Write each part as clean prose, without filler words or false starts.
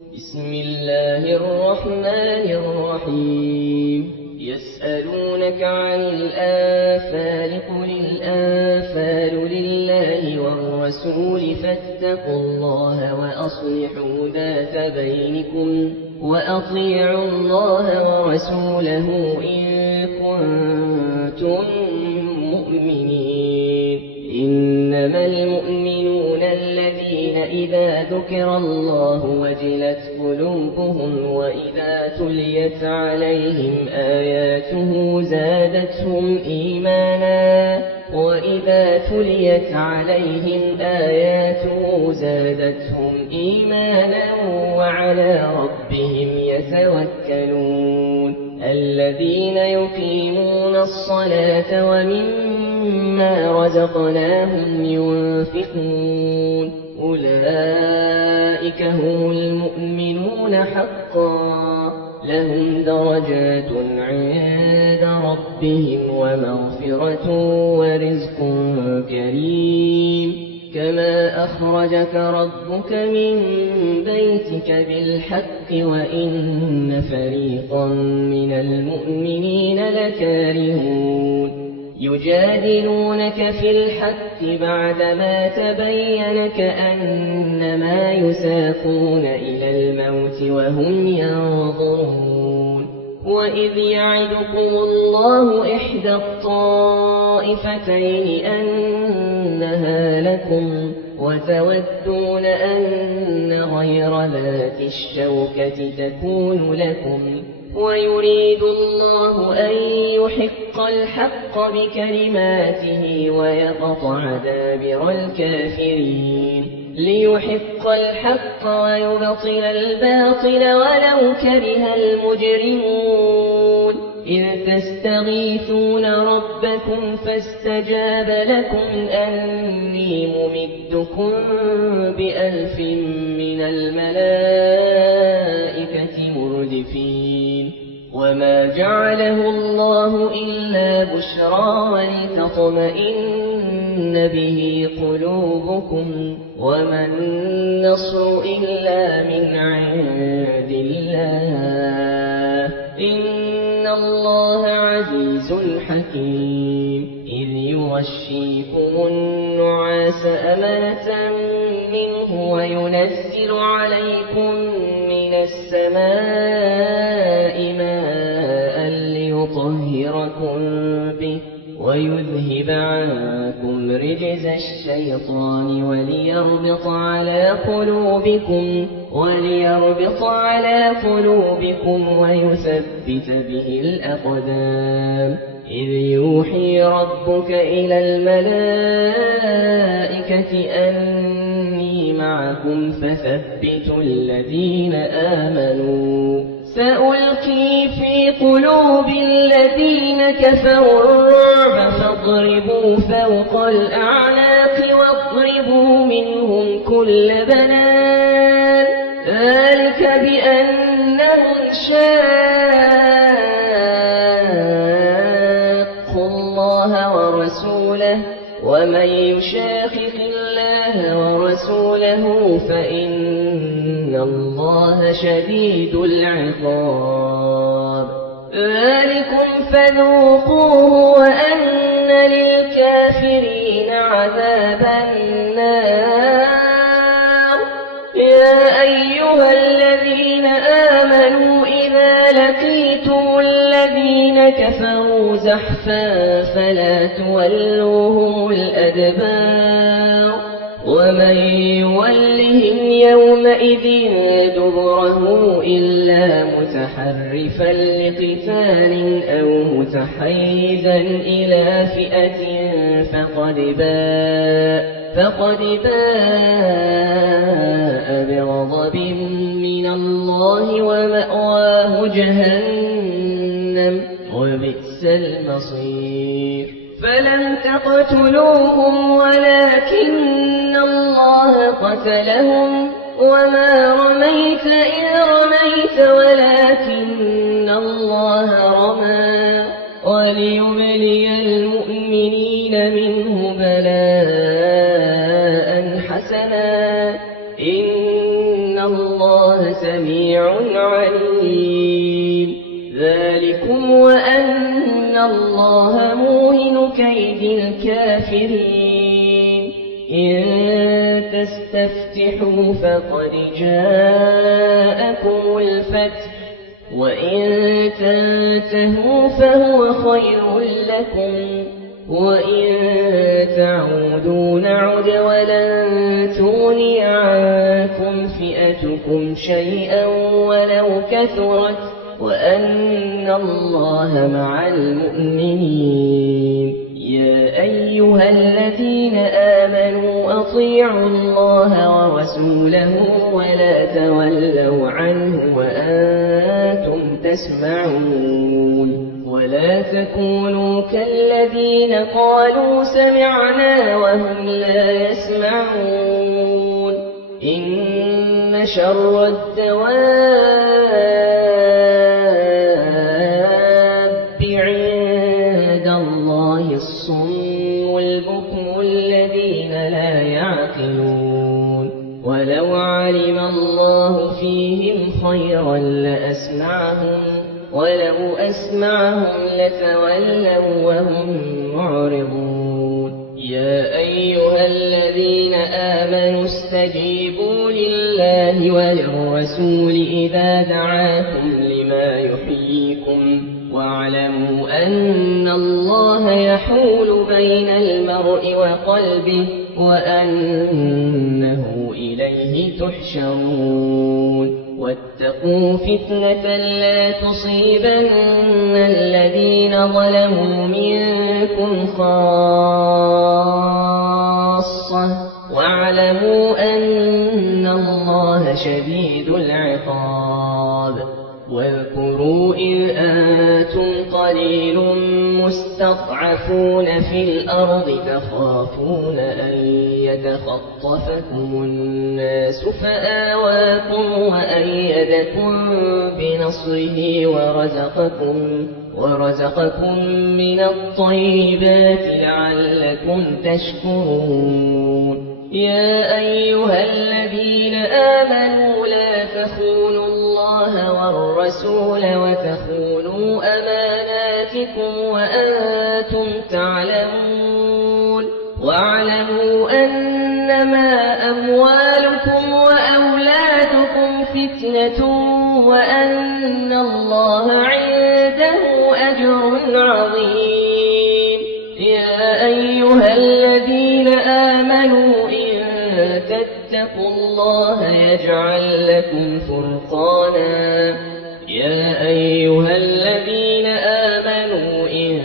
بسم الله الرحمن الرحيم يسألونك عن الآنفال قل الآنفال لله والرسول فاتقوا الله وأصلحوا ذات بينكم وأطيعوا الله ورسوله إن كنتم مؤمنين إنما المؤمنون الذين إذا ذكر الله وجلت قلوبهم وإذا تليت عليهم آياته زادتهم إيمانا وعلى ربهم يتوكلون الذين يقيمون الصلاة ومما رزقناهم ينفقون أولئك هم المؤمنون حقا لهم درجات عند ربهم ومغفرة ورزق كريم كما أخرجك ربك من بيتك بالحق وإن فريقا من المؤمنين لكارهون يجادلونك في الحق بعدما تبين كأنما يساقون إلى الموت وهم ينظرون وإذ يعدكم الله إحدى الطائفتين أنها لكم وتودون أن غير ذات الشوكة تكون لكم ويريد الله أن يحق الحق بكلماته ويقطع دابر الكافرين ليحق الحق ويبطل الباطل ولو كره المجرمون إذ تستغيثون ربكم فاستجاب لكم أني ممدكم ب1000 من الملائكة مردفين وما جعله الله إلا بشرى ولتطمئن به قلوبكم وما النصر إلا من عند الله إن الله عزيز حكيم إذ يغشيكم النعاس أمنة منه وينزل عليكم من السماء ماء ليطهركم به ويذهب عنكم رجز الشيطان وليربط على قلوبكم ويثبت به الأقدام إذ يوحي ربك إلى الملائكة أني معكم فثبتوا الذين آمنوا سألقي في قلوب الذين كفروا الرعب فاضربوا فوق الأعناق واضربوا منهم كل بنان ذلك بأنهم شاقوا الله ورسوله ومن يشاقق الله ورسوله فإن الله شديد العقاب ذلكم فذوقوه وأن للكافرين عذاب النار يا أيها الذين آمنوا إذا لقيتم الذين كفروا زحفا فلا تولوهم الأدبار ومن يولهم يومئذ دبره إلا متحرفا لقتال أو متحيزا إلى فئة فقد باء بغضب من الله ومأواه جهنم وبئس المصير فلم تقتلوهم ولكن الله قتلهم وما رميت إذ رميت ولكن الله رمى وليبلي المؤمنين منه بلاء حسنا إن الله سميع عليم. ذلكم وأن الله موهن كيد الكافرين. إن تستفتحوا فقد جاءكم الفتح وإن تنتهوا فهو خير لكم وإن تعودوا نعد ولن تغني عنكم فئتكم شيئا ولو كثرت وأن الله مع المؤمنين. يا أيها الذين آمنوا أطيعوا الله ورسوله ولا تولوا عنه وأنتم تسمعون. ولا تكونوا كالذين قالوا سمعنا وهم لا يسمعون. إن شر الدواب عند الله الصم البكم الذين لا يعقلون. ولو علم الله فيهم خيرا لأسمعهم ولو أسمعهم لتولوا وهم معرضون. يا أيها الذين آمنوا استجيبوا لله وللرسول إذا دعاكم لما يحييكم واعلموا أن الله يحول بين المرء وقلبه وأنه إليه تحشرون. واتقوا فتنة لا تصيبن الذين ظلموا منكم خاصة واعلموا أن الله شديد العقاب. واذكروا إذ أنتم قليل مستضعفون في الأرض تخافون أن يتخطفكم الناس فآواكم وأيدكم بنصره ورزقكم من الطيبات لعلكم تشكرون. يا أيها الذين آمنوا لا تخونوا الله والرسول وتخونوا أماناتكم وأنتم تعلمون. واعلموا أنما أموالكم وأولادكم فتنة وأن الله عنده أجر عظيم. يا أيها الذين آمنوا إن تتقوا الله يجعل لكم فرقانا. يا أيها الذين آمنوا إن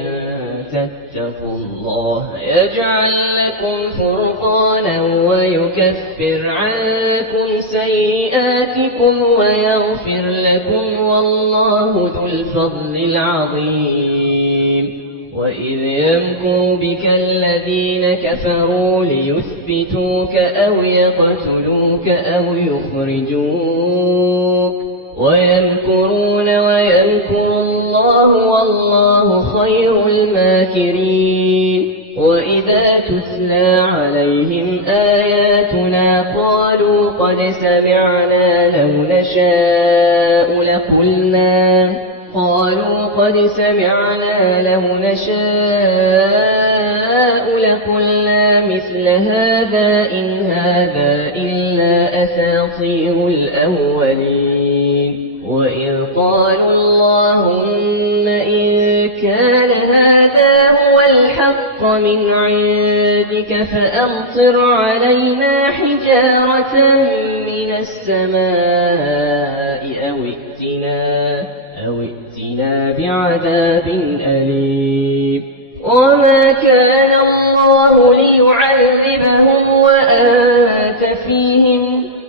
تتقوا الله يجعل لكم فرقانا ويكفر عنكم سيئاتكم ويغفر لكم والله ذو الفضل العظيم. وإذ يمكر بك الذين كفروا ليثبتوك أو يقتلوك أو يخرجوك ويمكرون ويمكر الله والله خير الماكرين. وإذا تتلى عليهم آياتنا قالوا قد سمعنا لو نشاء لقلنا مثل هذا إن هذا إلا أساطير الأولين. وإذ قالوا اللهم إن كان هذا هو الحق من عندك فأمطر علينا حجارة من السماء أو ائتنا بعذاب أليم. وما كان الله ليعذبهم وأنت فيهم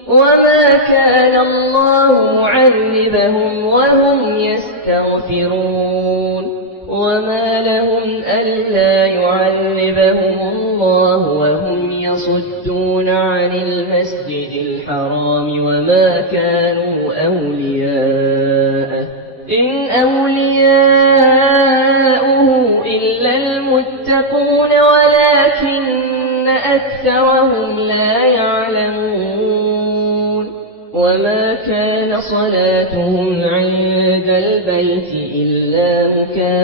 وما كان الله معذبهم وهم يستغفرون. وما لهم ألا يعذبهم الله وهم يصدون عن المسجد الحرام وما كانوا أولياءه إن أولياؤه إلا المتقون ولكن أكثرهم لا يعلمون. وما كان صلاتهم عند البيت إلا مكاء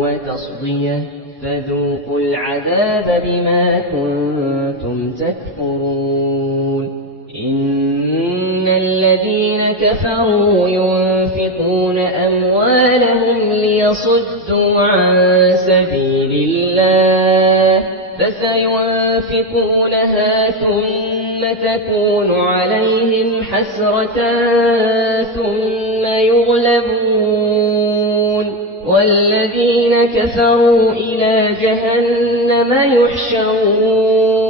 وتصدية فذوقوا العذاب بما كنتم تكفرون إن الذين كفروا ينفقون أموالهم ليصدوا عن سبيل الله فسينفقونها ثم تكون عليهم حسرة ثم يغلبون والذين كفروا إلى جهنم يحشرون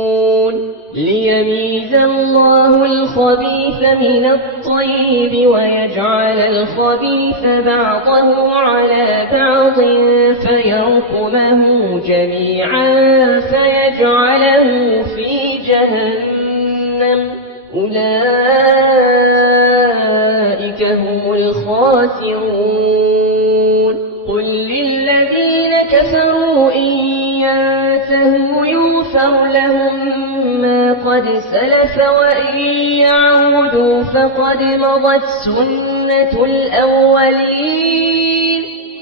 ليميز الله الخبيث من الطيب ويجعل الخبيث بعضه على بعض فيركمه جميعا فيجعله في جهنم أولئك هم الخاسرون قل للذين كفروا إن ينتهوا يغفر لهم ما قد سلف وإن يعودوا فقد مضت سنة الأولين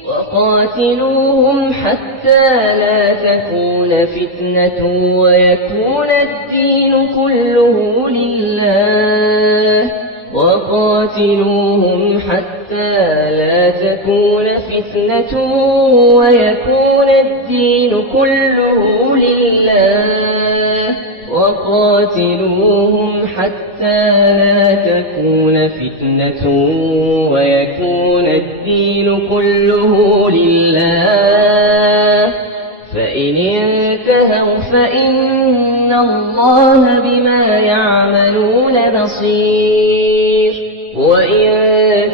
وقاتلوهم حتى لا تكون فتنة ويكون الدين كله لله وقاتلوهم حتى لا تكون فتنة ويكون الدين كله لله وقاتلوهم حتى لا تكون فتنة ويكون الدين كله لله فإن انتهوا فإن الله بما يعملون بصير وإن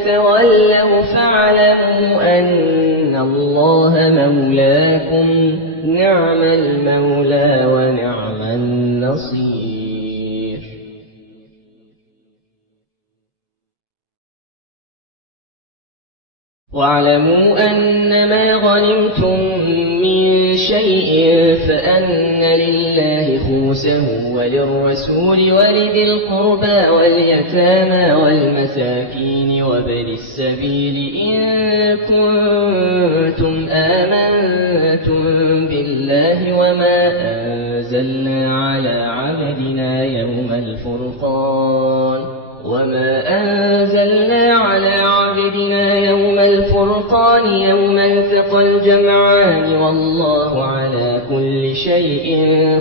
تولوا فاعلموا أن الله مولاكم نعم المولى ونعم النصير واعلموا أن ما غنمتم من شيء فأن لله خمسه وللرسول ولذي القربى واليتامى والمساكين وابن السبيل إن كنتم آمنتم بالله وما أنزلنا على عبدنا يوم الفرقان يوم التقى الجمعان والله على كل شيء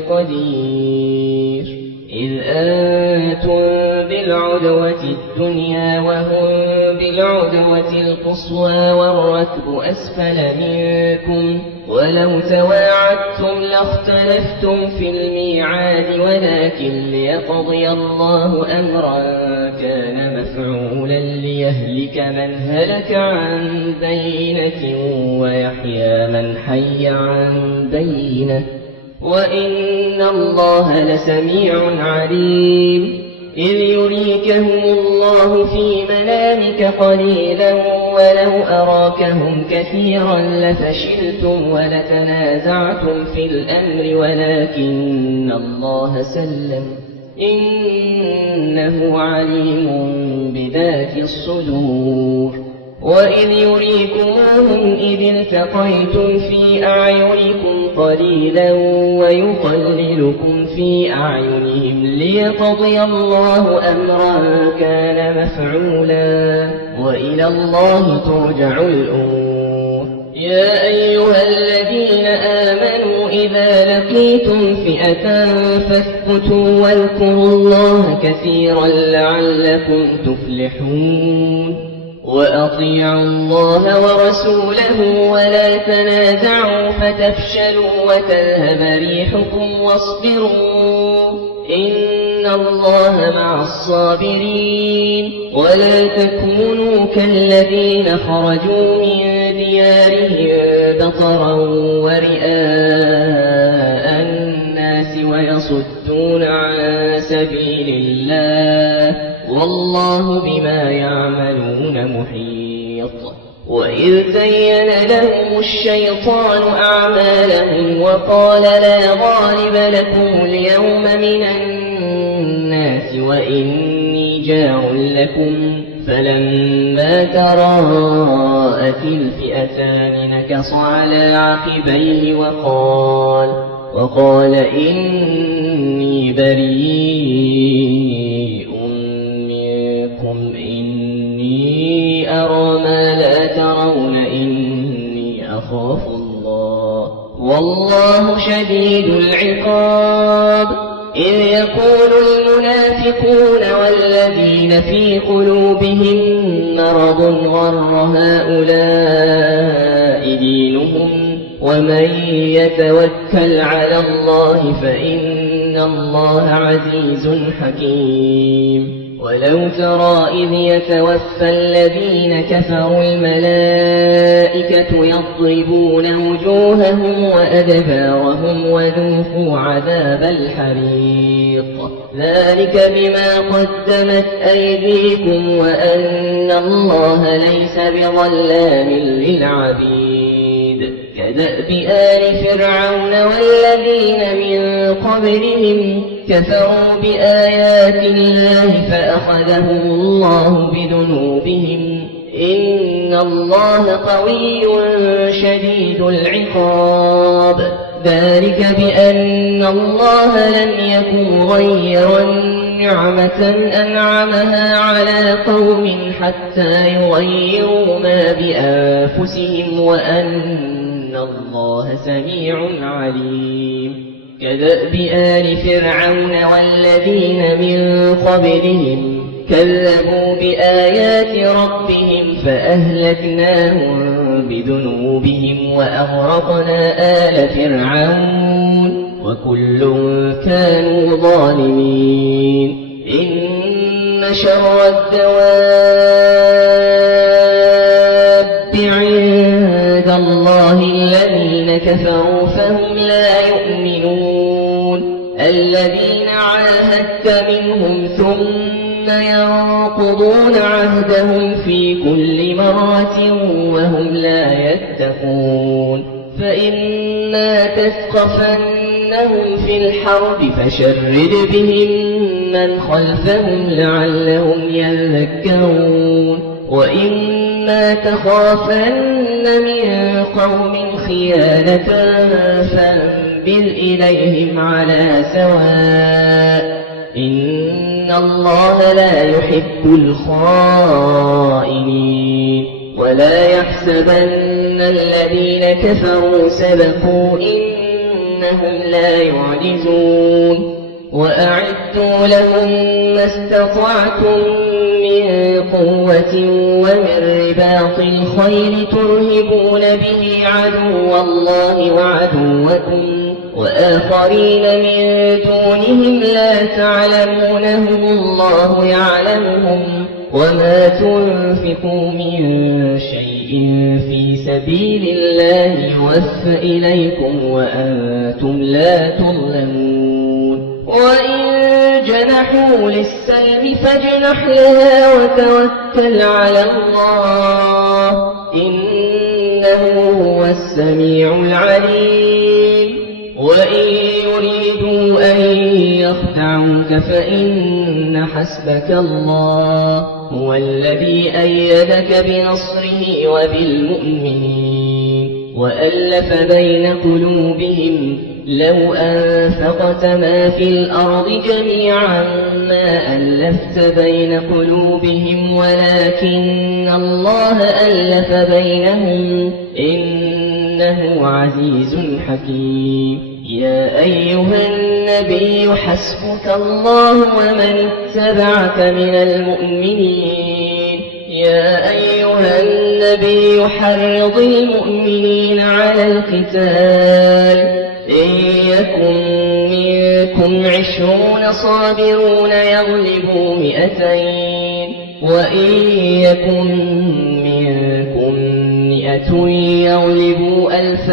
قدير إذ أنتم بالعدوة الدنيا وهم بالعدوة القصوى والركب أسفل منكم ولو تواعدتم لاختلفتم في الميعاد ولكن ليقضي الله أمرا كان مفعولا ليهلك من هلك عن بينة ويحيى من حي عن بينة وإن الله لسميع عليم إذ يريكهم الله في منامك قليلا ولو أراكهم كثيرا لفشلتم ولتنازعتم في الأمر ولكن الله سلم إنه عليم بذات الصدور وإذ يريكمهم إذ التقيتم في أعينكم قليلا ويقللكم في أعينهم ليقضي الله أمرا كان مفعولا وإلى الله ترجع الأمور يا أيها الذين آمنوا إذا لقيتم فئة فاثبتوا واذكروا الله كثيرا لعلكم تفلحون وأطيعوا الله ورسوله ولا تنازعوا فتفشلوا وتذهب ريحكم واصبروا إن الله مع الصابرين ولا تكونوا كالذين خرجوا من ديارهم بطرا ورئاء الناس ويصدون عن سبيل الله والله بما يعملون محيط وإذ زين لهم الشيطان أعمالهم وقال لا غالب لكم اليوم من الناس وإني جار لكم فلما تراءت الفئتان نكص على عقبيه وقال إني بريء منكم إني أرى ما لا ترون إني أخاف الله والله شديد العقاب إذ يقول المنافقون والذين في قلوبهم مرض غر هؤلاء دينهم ومن يتوكل على الله فإن الله عزيز حكيم ولو ترى إذ يتوفى الذين كفروا الملائكة يضربون وجوههم وأدبارهم وذوقوا عذاب الحريق ذلك بما قدمت أيديكم وأن الله ليس بظلام للعبيد كدأب آل فرعون والذين من قبلهم كفروا بآيات الله فأخذهم الله بذنوبهم إن الله قوي شديد العقاب ذلك بأن الله لم يكن غيرا نعمة أنعمها على قوم حتى يغيروا ما بأنفسهم وأن الله سميع عليم كدأب آل فرعون والذين من قبلهم كذبوا بآيات ربهم فأهلكناهم بذنوبهم وأغرقنا آل فرعون وكل كانوا ظالمين إن شر الدواب عند الله الذين كفروا فهم لا يؤمنون الذين عاهدت منهم ثم ينقضون عهدهم في كل مرة وهم لا يتقون فإما تثقفنهم في الحرب فشرد بهم من خلفهم لعلهم يذكرون وإما تخافن من قوم خيانة فانبذ إليهم على سواء إن الله لا يحب الخائنين ولا يحسبن الذين كفروا سبقوا إنهم لا يعجزون وأعدوا لهم ما استطعتم من قوة ومن رباط الخيل ترهبون به عدو الله وعدوكم وآخرين من دونهم لا تعلمونهم الله يعلمهم وما تنفقوا من شيء في سبيل الله يوفى إليكم وأنتم لا تظلمون وإن جنحوا للسلم فاجنح لها وتوكل على الله إنه هو السميع العليم وإن يريدوا أن يخدعوك فإن حسبك الله هو الذي أيدك بنصره وبالمؤمنين وألف بين قلوبهم لو أنفقت ما في الأرض جميعا ما ألفت بين قلوبهم ولكن الله ألف بينهم إنه عزيز حكيم يا أيها النبي حسبك الله ومن اتبعك من المؤمنين يا أيها النبي حرض المؤمنين على القتال إن يكن منكم 20 صابرون يغلبوا 200 وإن يكن منكم 100 يغلبوا 1000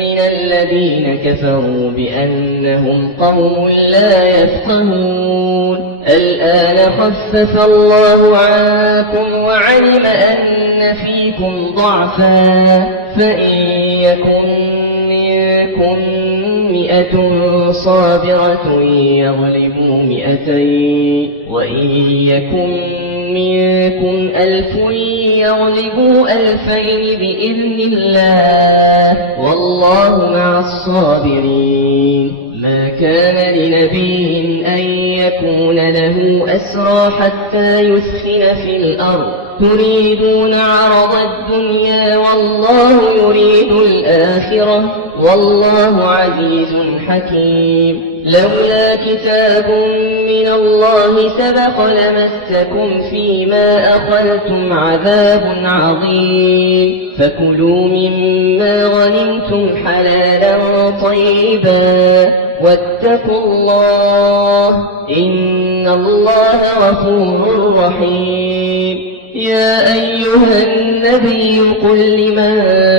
من الذين كفروا بأنهم قوم لا يفقهون الآن خفف الله عنكم وعلم أن فيكم ضعفا فإن يكن منكم 100 صابرة يغلبوا 200 وإن يكن منكم 1000 يغلبوا 2000 بإذن الله والله مع الصابرين. ما كان لنبي أن يكون له أسرى حتى يثخن في الأرض تريدون عرض الدنيا والله يريد الآخرة والله عزيز حكيم. لولا كتاب من الله سبق لمسكم فيما أخذتم عذاب عظيم. فكلوا مما غنمتم حلالا طيبا واتقوا الله إن الله غفور رحيم. يا أيها النبي قل لمن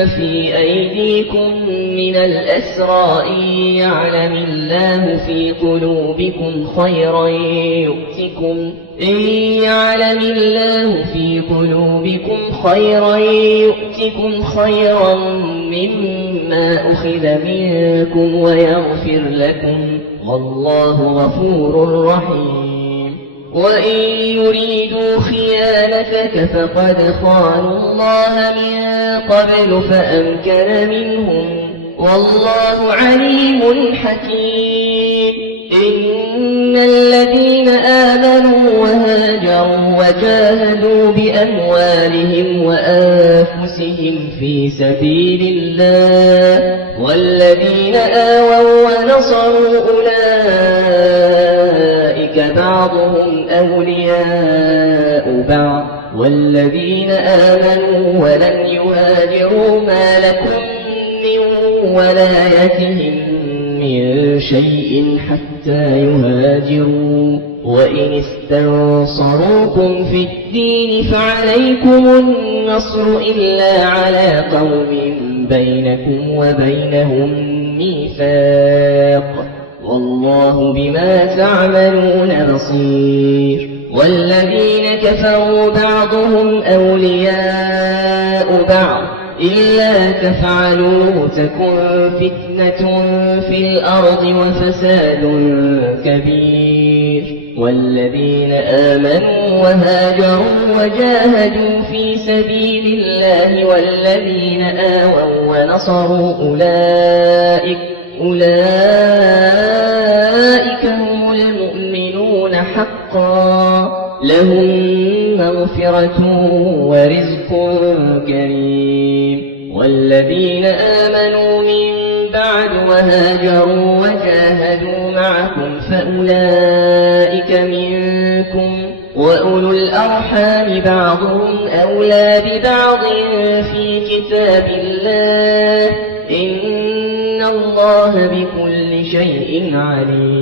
في أيديكم من الأسرى إن يعلم الله في قلوبكم خيرا يؤتكم خيرا مما أخذ منكم ويغفر لكم والله غفور رحيم. وإن يريدوا خيانتك فقد خانوا الله من قبل فأمكن منهم والله عليم حكيم. إن الذين آمنوا وهاجروا وجاهدوا بأموالهم وأنفسهم في سبيل الله والذين آووا ونصروا أولئك بعضهم أولياء بعض والذين آمنوا ولم يهاجروا ما لكم من ولايتهم من شيء حتى يهاجروا وإن استنصروكم في الدين فعليكم النصر إلا على قوم بينكم وبينهم ميثاق والله بما تعملون بصير. والذين كفروا بعضهم أولياء بعض إلا تفعلوا تكن فتنة في الأرض وفساد كبير. والذين آمنوا وهاجروا وجاهدوا في سبيل الله والذين آووا ونصروا أولئك هم المؤمنون حقا لهم مغفرة ورزق كريم. والذين آمنوا من بعد وهاجروا وجاهدوا معكم فأولئك منكم وأولو الأرحام بعضهم أولى ببعض في كتاب الله إن الله بكل شيء عليم.